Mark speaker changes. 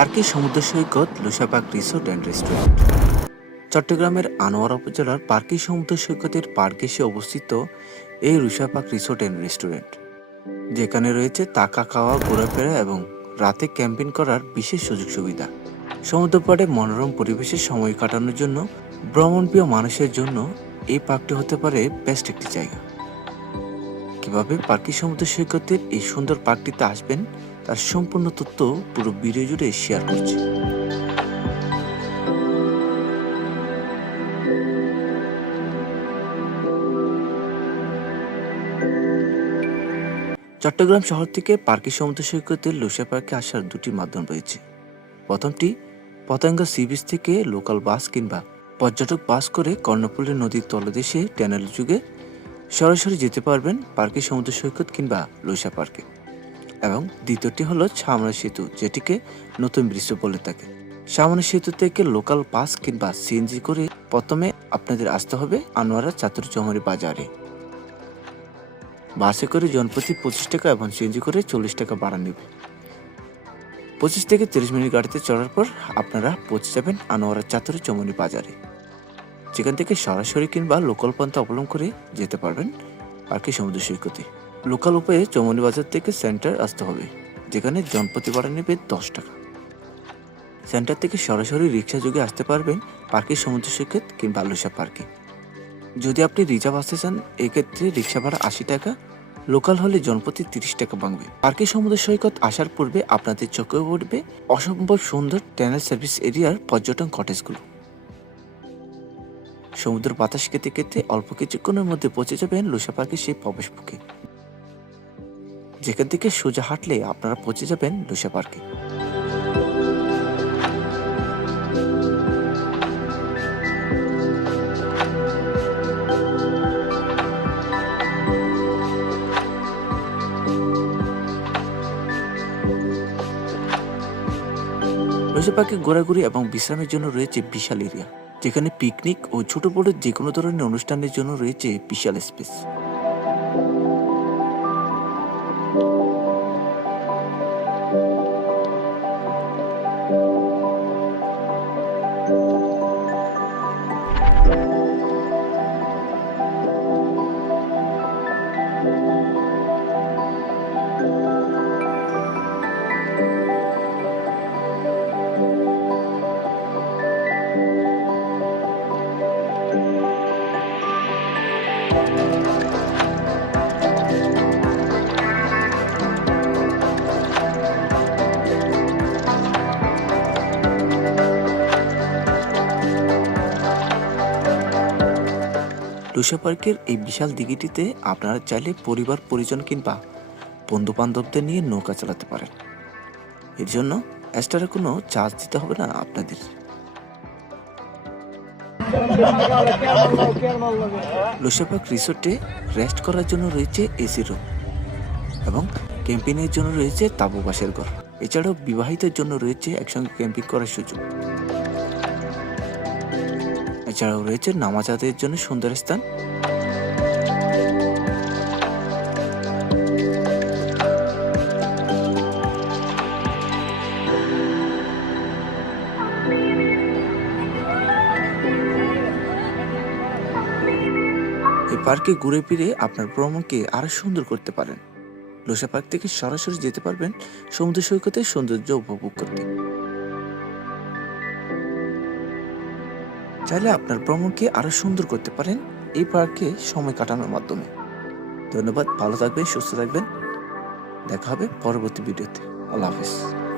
Speaker 1: পার্কে সমুদ্র সৈকত লুসাপাক রিসোর্ট অ্যান্ড রেস্টুরেন্ট। চট্টগ্রামের আনোয়ারা উপজেলার পার্কি সমুদ্র সৈকতের পার্কেসে অবস্থিত এই রুষাপাক রিসোর্ট অ্যান্ড রেস্টুরেন্ট, যেখানে রয়েছে তাকা খাওয়া, ঘোরাফেরা এবং রাতে ক্যাম্পিং করার বিশেষ সুযোগ সুবিধা। সমুদ্রপাড়ে মনোরম পরিবেশে সময় কাটানোর জন্য, ভ্রমণপ্রিয় মানুষের জন্য এই পার্কটি হতে পারে বেস্ট একটি জায়গা। কীভাবে পার্কি সমুদ্র সৈকতের এই সুন্দর পার্কটিতে আসবেন তার সম্পূর্ণ তথ্য পুরো ভিডিও জুড়ে শেয়ার করছি। চট্টগ্রাম শহর থেকে পার্কি সমুদ্র সৈকতের লুসা পার্কে আসার দুটি মাধ্যম রয়েছে। প্রথমটি পতেঙ্গা সি বিচ থেকে লোকাল বাস কিংবা পর্যটক বাস করে কর্ণফুলী নদীর তলদেশে ট্যানেল যুগে সরাসরি যেতে পারবেন পার্কি সমুদ্র সৈকত কিংবা লুসা পার্কে। এবং দ্বিতীয়টি হলো ছামনা সেতু, যেটিকে নতুন ব্রিজ বলে থাকে। সামনে সেতু থেকে লোকাল বাস কিংবা সিএনজি করে প্রথমে আপনাদের আসতে হবে আনোয়ারা চাতুর চৌমারি বাজারে। বাসে করে জনপ্রতি পঁচিশ টাকা এবং সিএনজি করে চল্লিশ টাকা ভাড়া নেবে। পঁচিশ থেকে তিরিশ মিনিট গাড়িতে চড়ার পর আপনারা পৌঁছে যাবেন আনোয়ারা চাতুর চৌমনি বাজারে। যেখান থেকে সরাসরি কিংবা লোকাল পন্থা অবলম্বন করে যেতে পারবেন পার্কে সমুদ্র সৈকতে। লোকাল উপায়ে চৌমনি বাজার থেকে সেন্টার আসতে হবে, যেখানে জনপ্রতি ভাড়া নেবে দশ টাকা। সেন্টার থেকে সরাসরি রিক্সা যোগে আসতে পারবেন পার্কের সমুদ্র সৈকত কিংবা আলুসা পার্কে। যদি আপনি রিজার্ভ আসতে চান, এক্ষেত্রে রিক্সা ভাড়া আশি টাকা, লোকাল হলে জনপ্রতি তিরিশ টাকা ভাঙবে। পার্কের সমুদ্র সৈকত আসার পূর্বে আপনাদের চোখে পড়বে অসম্ভব সুন্দর ট্যানেল সার্ভিস এরিয়ার পর্যটন কটেজগুলো। সমুদ্র বাতাস খেতে খেতে অল্প কিছুক্ষণের মধ্যে পৌঁছে যাবেন লুসা পার্কের সেই প্রবেশ বুকে। যেখান থেকে সোজা হাঁটলে আপনারা পৌঁছে যাবেন লুসা পার্কে। লুসা পার্কে ঘোরাঘুরি এবং বিশ্রামের জন্য রয়েছে বিশাল এরিয়া, যেখানে পিকনিক ও ছোট বড় যে কোনো ধরনের অনুষ্ঠানের জন্য রয়েছে বিশাল স্পেস। লুসা পার্কের এই বিশাল দিঘিটিতে আপনারা চাইলে পরিবার পরিজন কিংবা বন্ধু বান্ধবদের নিয়ে নৌকা চালাতে পারেন। এর জন্য এক্সট্রা কোনো চার্জ দিতে হবে না আপনাদের। লুসাপাক রিসোর্টে রেস্ট করার জন্য রয়েছে এসি রুম এবং ক্যাম্পিংয়ের জন্য রয়েছে তাঁবু বাসের ঘর। এছাড়াও বিবাহিতের জন্য রয়েছে একসঙ্গে ক্যাম্পিং করার সুযোগ। এছাড়াও রয়েছে নামাজ আদায়ের জন্য সুন্দর স্থান। এই পার্কে ঘুরে ফিরে আপনার ভ্রমণকে আরও সুন্দর করতে পারেন। লোসা পার্ক থেকে সরাসরি যেতে পারবেন সমুদ্র সৈকতের সৌন্দর্য উপভোগ করতে। চাইলে আপনার ভ্রমণকে আরও সুন্দর করতে পারেন এই পার্কে সময় কাটানোর মাধ্যমে। ধন্যবাদ, ভালো থাকবেন, সুস্থ থাকবেন। দেখা হবে পরবর্তী ভিডিওতে। আল্লাহ হাফিজ।